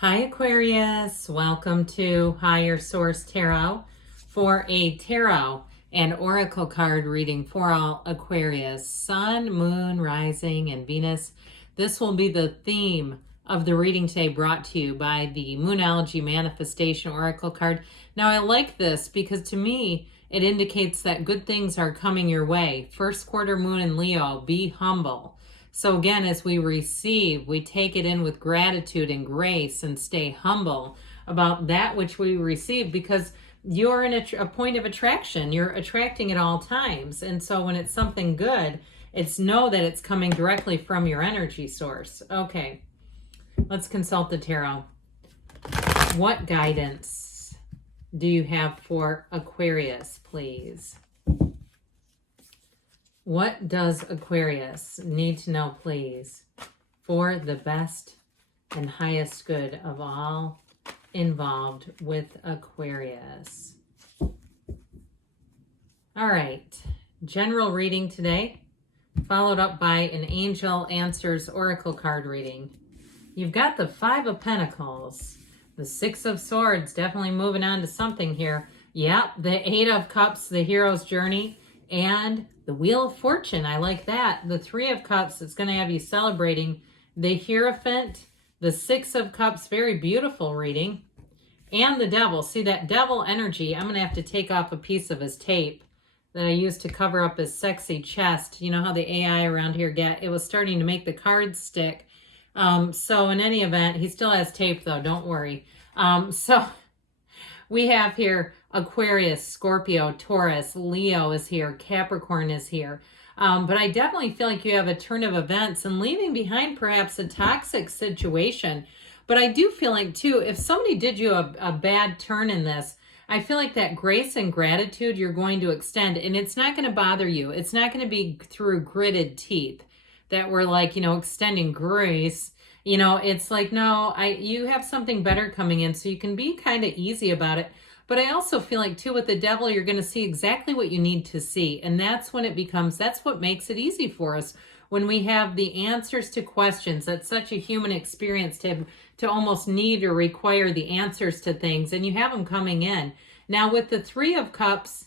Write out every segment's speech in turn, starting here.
Hi Aquarius, welcome to Higher Source Tarot for a tarot and oracle card reading for all Aquarius, Sun, Moon, Rising, and Venus. This will be the theme of the reading today, brought to you by the Moonology Manifestation Oracle card. Now I like this because to me it indicates that good things are coming your way. First quarter Moon in Leo, be humble. So again, as we receive, we take it in with gratitude and grace and stay humble about that which we receive, because you're in a point of attraction. You're attracting at all times. And so when it's something good, it's know that it's coming directly from your energy source. Okay, let's consult the tarot. What guidance do you have for Aquarius, please? What does Aquarius need to know, please, for the best and highest good of all involved with Aquarius? All right, general reading today, followed up by an Angel Answers Oracle card reading. You've got the Five of Pentacles, the Six of Swords, definitely moving on to something here. Yep, the Eight of Cups, the hero's journey, and the Wheel of Fortune. I like that. The Three of Cups, it's going to have you celebrating. The Hierophant, the Six of Cups, very beautiful reading. And the Devil. See that Devil energy, I'm going to have to take off a piece of his tape that I used to cover up his sexy chest. You know how the AI around here it was starting to make the cards stick. So in any event, he still has tape though, don't worry. So we have here Aquarius, Scorpio, Taurus, Leo is here, Capricorn is here. But I definitely feel like you have a turn of events and leaving behind perhaps a toxic situation. But I do feel like too, if somebody did you a bad turn in this, I feel like that grace and gratitude you're going to extend, and it's not going to bother you. It's not going to be through gritted teeth that we're like, extending grace. It's like, no, you have something better coming in, so you can be kind of easy about it. But I also feel like too, with the Devil, you're going to see exactly what you need to see. And that's when that's what makes it easy for us. When we have the answers to questions, that's such a human experience to almost need or require the answers to things, and you have them coming in. Now with the Three of Cups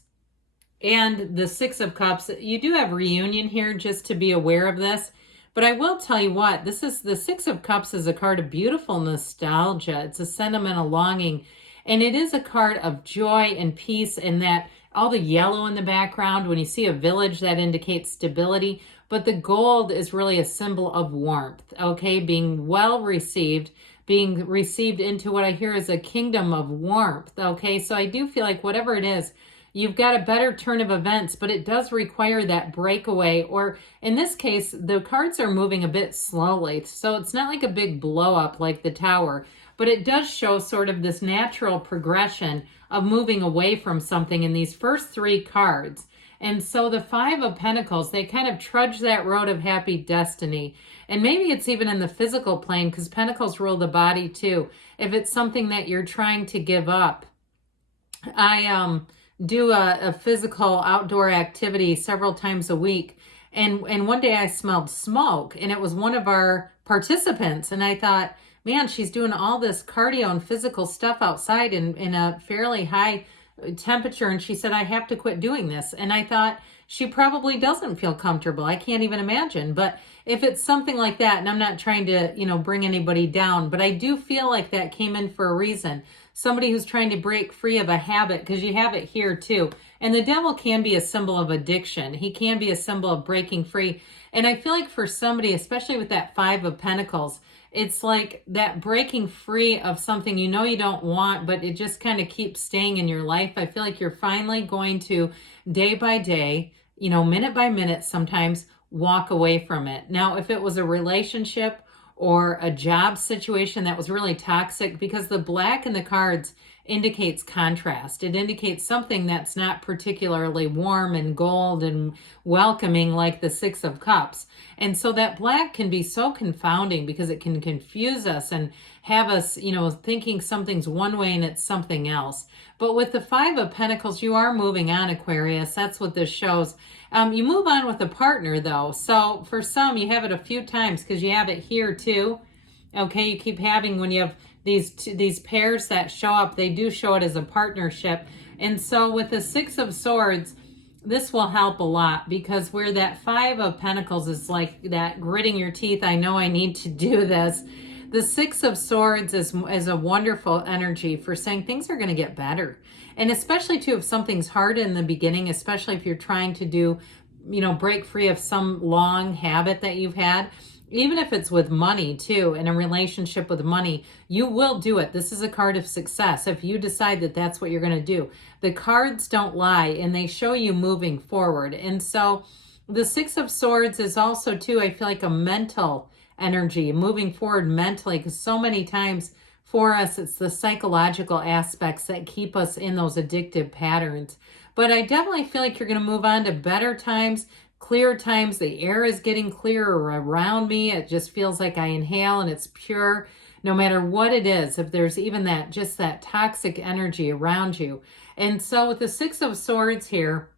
and the Six of Cups, you do have reunion here, just to be aware of this. But I will tell you what, this is the Six of Cups is a card of beautiful nostalgia. It's a sentimental longing. And it is a card of joy and peace, and that all the yellow in the background, when you see a village, that indicates stability. But the gold is really a symbol of warmth, okay? Being well received, being received into what I hear is a kingdom of warmth, okay? So I do feel like whatever it is, you've got a better turn of events, but it does require that breakaway, or in this case, the cards are moving a bit slowly. So it's not like a big blow up like the Tower, but it does show sort of this natural progression of moving away from something in these first three cards. And so the Five of Pentacles, they kind of trudge that road of happy destiny. And maybe it's even in the physical plane, because Pentacles rule the body too. If it's something that you're trying to give up. I do a physical outdoor activity several times a week. And one day I smelled smoke, and it was one of our participants. And I thought, man, she's doing all this cardio and physical stuff outside in a fairly high temperature. And she said, I have to quit doing this. And I thought, she probably doesn't feel comfortable. I can't even imagine. But if it's something like that, and I'm not trying to, bring anybody down, but I do feel like that came in for a reason. Somebody who's trying to break free of a habit, because you have it here too. And the Devil can be a symbol of addiction. He can be a symbol of breaking free. And I feel like for somebody, especially with that Five of Pentacles, it's like that breaking free of something you don't want, but it just kind of keeps staying in your life. I feel like you're finally going to, day by day, minute by minute, sometimes walk away from it. Now, if it was a relationship or a job situation that was really toxic, because the black in the cards indicates contrast. It indicates something that's not particularly warm and gold and welcoming like the Six of Cups. And so that black can be so confounding, because it can confuse us and have us, thinking something's one way and it's something else. But with the Five of Pentacles, you are moving on, Aquarius. That's what this shows. You move on with a partner though. So for some, you have it a few times, because you have it here too. Okay, you keep having, when you have these pairs that show up, they do show it as a partnership. And so with the Six of Swords, this will help a lot, because where that Five of Pentacles is like that gritting your teeth, I know I need to do this. The Six of Swords is a wonderful energy for saying things are going to get better. And especially too, if something's hard in the beginning, especially if you're trying to do, break free of some long habit that you've had, even if it's with money too, in a relationship with money, you will do it. This is a card of success if you decide that that's what you're going to do. The cards don't lie, and they show you moving forward. And so the Six of Swords is also too, I feel like, a mental energy, moving forward mentally, because so many times for us, it's the psychological aspects that keep us in those addictive patterns. But I definitely feel like you're going to move on to better times, clear times. The air is getting clearer around me. It just feels like I inhale and it's pure, no matter what it is. If there's even that, just that toxic energy around you. And so with the Six of Swords here,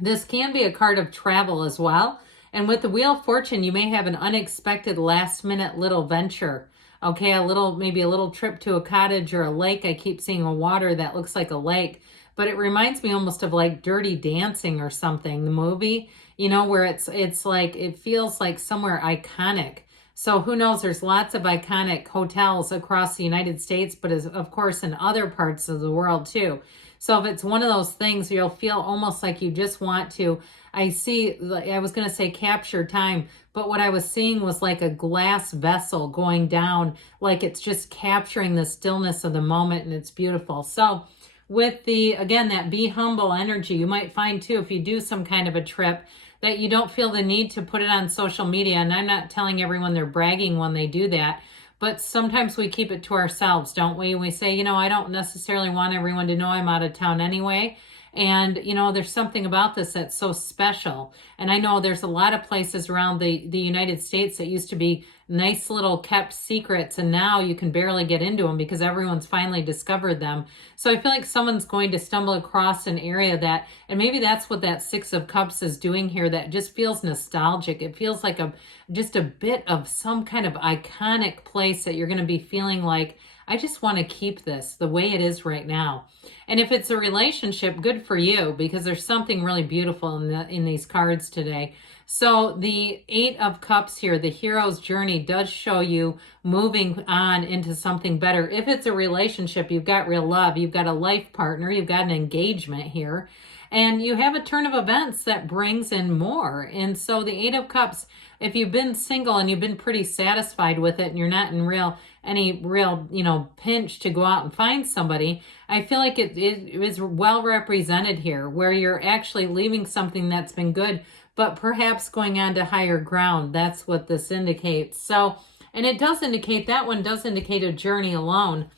this can be a card of travel as well. And with the Wheel of Fortune, you may have an unexpected last minute little venture. Okay, maybe a little trip to a cottage or a lake. I keep seeing a water that looks like a lake, but it reminds me almost of like Dirty Dancing or something, the movie, where it's like, it feels like somewhere iconic. So who knows, there's lots of iconic hotels across the United States, but of course in other parts of the world too. So if it's one of those things, you'll feel almost like you just want to, I was going to say capture time, but what I was seeing was like a glass vessel going down, like it's just capturing the stillness of the moment, and it's beautiful. So with again, that be humble energy, you might find too, if you do some kind of a trip, that you don't feel the need to put it on social media. And I'm not telling everyone they're bragging when they do that, but sometimes we keep it to ourselves, don't we? We say, I don't necessarily want everyone to know I'm out of town anyway. And, there's something about this that's so special. And I know there's a lot of places around the United States that used to be nice little kept secrets, and now you can barely get into them because everyone's finally discovered them. So I feel like someone's going to stumble across an area that, and maybe that's what that Six of Cups is doing here, that just feels nostalgic. It feels like just a bit of some kind of iconic place that you're going to be feeling like, I just want to keep this the way it is right now. And if it's a relationship, good for you, because there's something really beautiful in these cards today. So the Eight of Cups here, the hero's journey, does show you moving on into something better. If it's a relationship, you've got real love, you've got a life partner, you've got an engagement here, and you have a turn of events that brings in more. And so the Eight of Cups, if you've been single and you've been pretty satisfied with it and you're not in any real pinch to go out and find somebody, I feel like it is well represented here, where you're actually leaving something that's been good, but perhaps going on to higher ground. That's what this indicates. So, and it does indicate, that one does indicate a journey alone.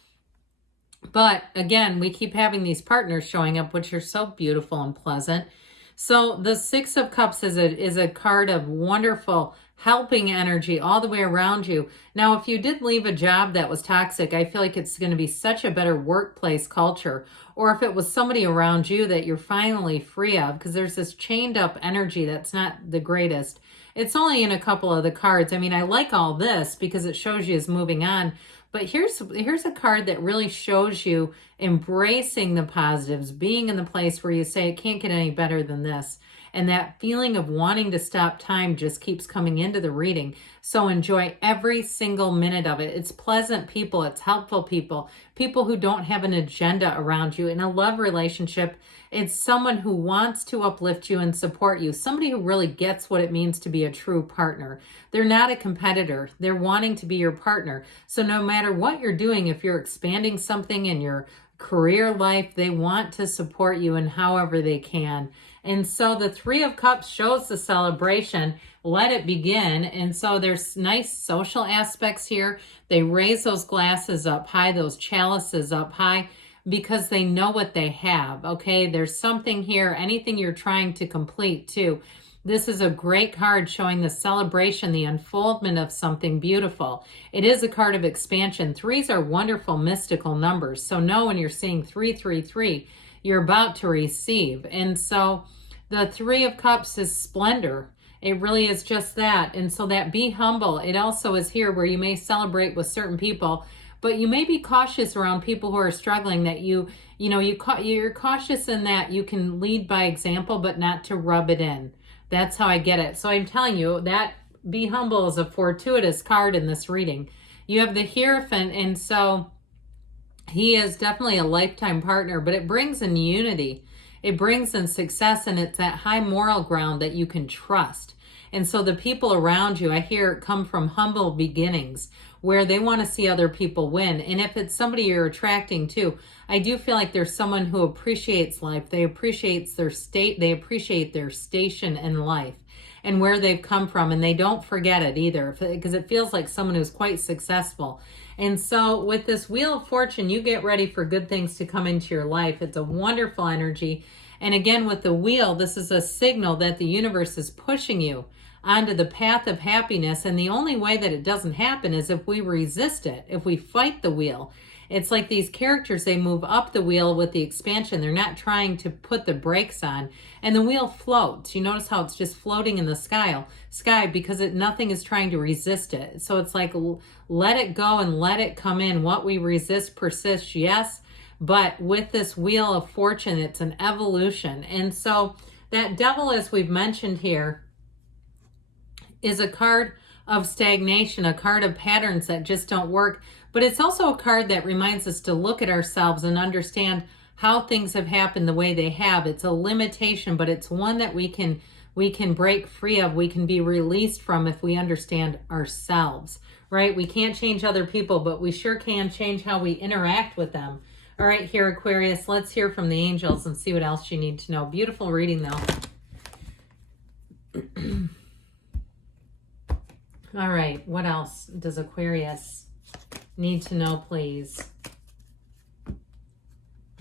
But again, we keep having these partners showing up, which are so beautiful and pleasant. So the Six of Cups is a card of wonderful helping energy all the way around you. Now, if you did leave a job that was toxic, I feel like it's going to be such a better workplace culture. Or if it was somebody around you that you're finally free of, because there's this chained up energy that's not the greatest. It's only in a couple of the cards. I mean, I like all this because it shows you is moving on. But here's a card that really shows you embracing the positives, being in the place where you say, it can't get any better than this. And that feeling of wanting to stop time just keeps coming into the reading. So enjoy every single minute of it. It's pleasant people. It's helpful people. People who don't have an agenda around you. In a love relationship, it's someone who wants to uplift you and support you. Somebody who really gets what it means to be a true partner. They're not a competitor. They're wanting to be your partner. So no matter what you're doing, if you're expanding something in your career life, they want to support you in however they can. And so the Three of Cups shows the celebration. Let it begin. And so there's nice social aspects here. They raise those glasses up high, those chalices up high, because they know what they have. Okay, there's something here, anything you're trying to complete too. This is a great card showing the celebration, the unfoldment of something beautiful. It is a card of expansion. Threes are wonderful mystical numbers. So know when you're seeing 333, you're about to receive. And so the Three of Cups is splendor. It really is just that. And so that be humble, it also is here where you may celebrate with certain people, but you may be cautious around people who are struggling, that you're cautious in that you can lead by example, but not to rub it in. That's how I get it. So I'm telling you that be humble is a fortuitous card in this reading. You have the Hierophant, and so he is definitely a lifetime partner, but it brings in unity. It brings in success, and it's that high moral ground that you can trust. And so the people around you, I hear, come from humble beginnings where they want to see other people win. And if it's somebody you're attracting to, I do feel like there's someone who appreciates life. They appreciate their station in life and where they've come from, and they don't forget it either, because it feels like someone who's quite successful. And so with this Wheel of Fortune, you get ready for good things to come into your life. It's a wonderful energy. And again, with the wheel, this is a signal that the universe is pushing you onto the path of happiness. And the only way that it doesn't happen is if we resist it, if we fight the wheel. It's like these characters, they move up the wheel with the expansion. They're not trying to put the brakes on. And the wheel floats. You notice how it's just floating in the sky because nothing is trying to resist it. So it's like, let it go and let it come in. What we resist persists, yes. But with this Wheel of Fortune, it's an evolution. And so that Devil, as we've mentioned here, is a card of stagnation, a card of patterns that just don't work. But it's also a card that reminds us to look at ourselves and understand how things have happened the way they have. It's a limitation, but it's one that we can break free of. We can be released from if we understand ourselves, right? We can't change other people, but we sure can change how we interact with them. All right, here, Aquarius, let's hear from the angels and see what else you need to know. Beautiful reading, though. All right, what else does Aquarius need to know, please?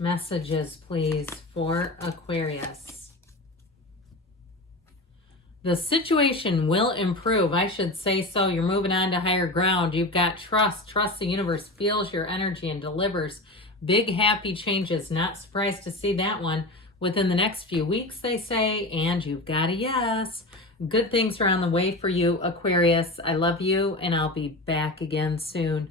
Messages, please, for Aquarius. The situation will improve. I should say so. You're moving on to higher ground. You've got trust. Trust the universe feels your energy and delivers big, happy changes. Not surprised to see that one within the next few weeks, they say. And you've got a yes. Good things are on the way for you, Aquarius. I love you, and I'll be back again soon.